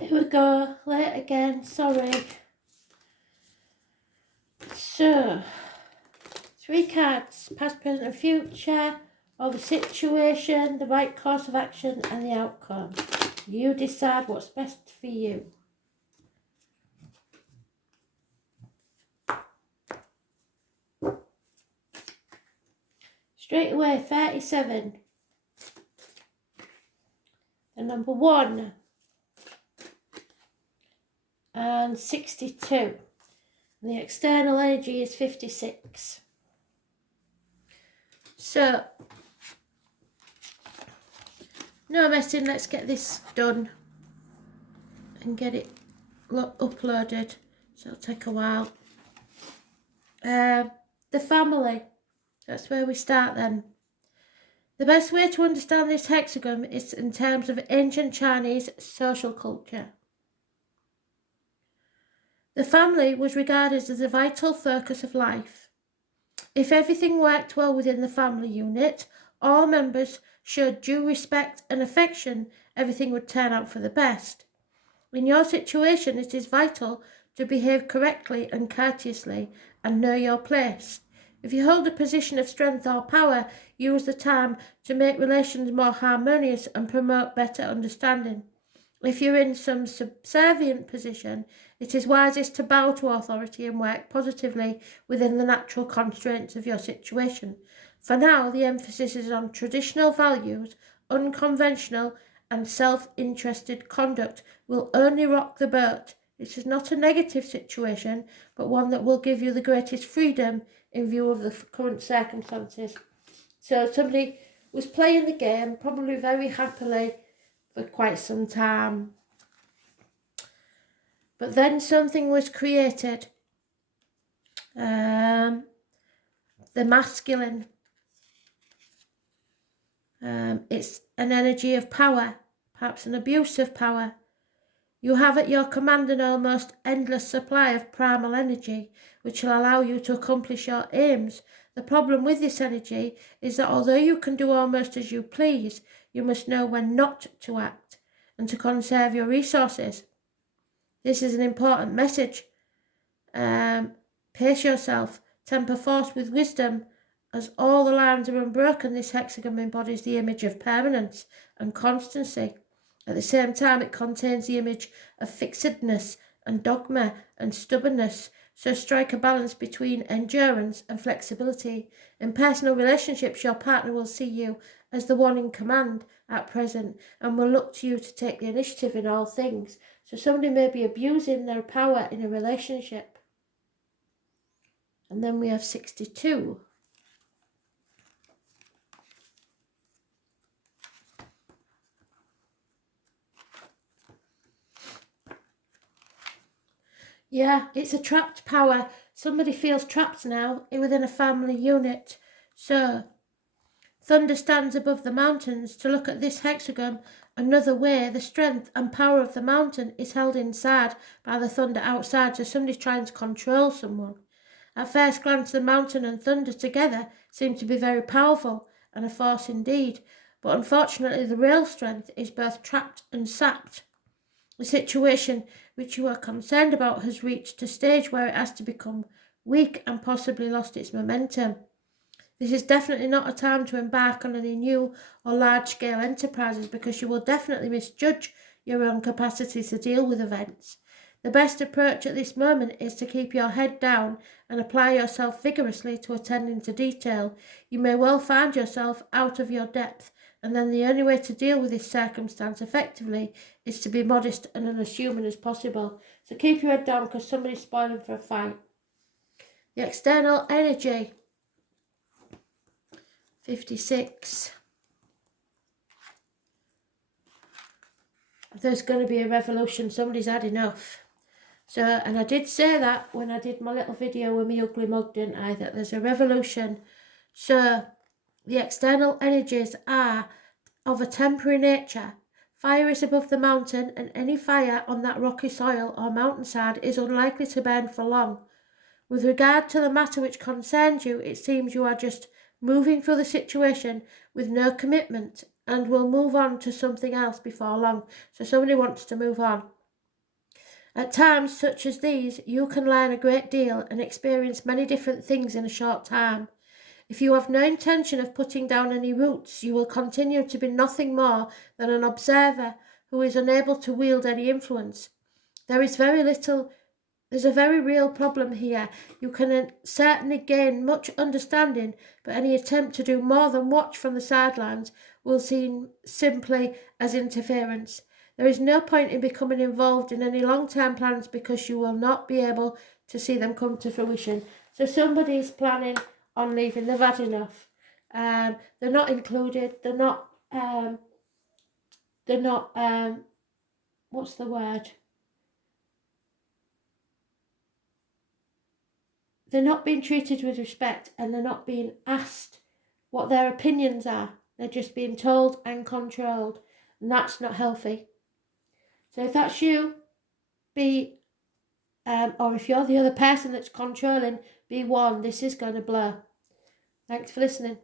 Here we go, late again, sorry. So, 3 cards, past, present and future, or the situation, the right course of action and the outcome. You decide what's best for you. Straight away, 37. The number 1. And 62. And the external energy is 56. So, no messing, let's get this done and get it uploaded. So it'll take a while. The family, that's where we start then. The best way to understand this hexagon is in terms of ancient Chinese social culture. The family was regarded as a vital focus of life. If everything worked well within the family unit, all members showed due respect and affection, everything would turn out for the best. In your situation, it is vital to behave correctly and courteously and know your place. If you hold a position of strength or power, use the time to make relations more harmonious and promote better understanding. If you're in some subservient position, it is wisest to bow to authority and work positively within the natural constraints of your situation. For now, the emphasis is on traditional values. Unconventional and self-interested conduct will only rock the boat. It is not a negative situation, but one that will give you the greatest freedom in view of the current circumstances. So somebody was playing the game, probably very happily, for quite some time. But then something was created. The masculine. It's an energy of power, perhaps an abuse of power. You have at your command an almost endless supply of primal energy, which will allow you to accomplish your aims. The problem with this energy is that although you can do almost as you please, you must know when not to act and to conserve your resources. This is an important message. Pace yourself, temper force with wisdom. As all the lines are unbroken, this hexagon embodies the image of permanence and constancy. At the same time, it contains the image of fixedness and dogma and stubbornness. So strike a balance between endurance and flexibility. In personal relationships, your partner will see you as the one in command at present and will look to you to take the initiative in all things. So somebody may be abusing their power in a relationship. And then we have 62. Yeah, it's a trapped power. Somebody feels trapped now within a family unit. So, thunder stands above the mountains. To look at this hexagon another way, the strength and power of the mountain is held inside by the thunder outside. So somebody's trying to control someone. At first glance, the mountain and thunder together seem to be very powerful and a force indeed. But unfortunately, the real strength is both trapped and sapped. The situation which you are concerned about has reached a stage where it has to become weak and possibly lost its momentum. This is definitely not a time to embark on any new or large-scale enterprises because you will definitely misjudge your own capacity to deal with events. The best approach at this moment is to keep your head down and apply yourself vigorously to attending to detail. You may well find yourself out of your depth, and then the only way to deal with this circumstance effectively is to be modest and unassuming as possible. So keep your head down because somebody's spoiling for a fight. The external energy, 56. There's going to be a revolution. Somebody's had enough. So, and I did say that when I did my little video with me ugly mug, didn't I? That there's a revolution. So, the external energies are of a temporary nature. Fire is above the mountain, and any fire on that rocky soil or mountainside is unlikely to burn for long. With regard to the matter which concerns you, it seems you are just moving through the situation with no commitment and will move on to something else before long. So somebody wants to move on. At times such as these, you can learn a great deal and experience many different things in a short time. If you have no intention of putting down any roots, you will continue to be nothing more than an observer who is unable to wield any influence. There's a very real problem here. You can certainly gain much understanding, but any attempt to do more than watch from the sidelines will seem simply as interference. There is no point in becoming involved in any long-term plans because you will not be able to see them come to fruition. So somebody's planning on leaving. They've had enough. They're not included. They're not. What's the word? They're not being treated with respect, and they're not being asked what their opinions are. They're just being told and controlled, and that's not healthy. So if that's you, or if you're the other person that's controlling, be warned, this is going to blur. Thanks for listening.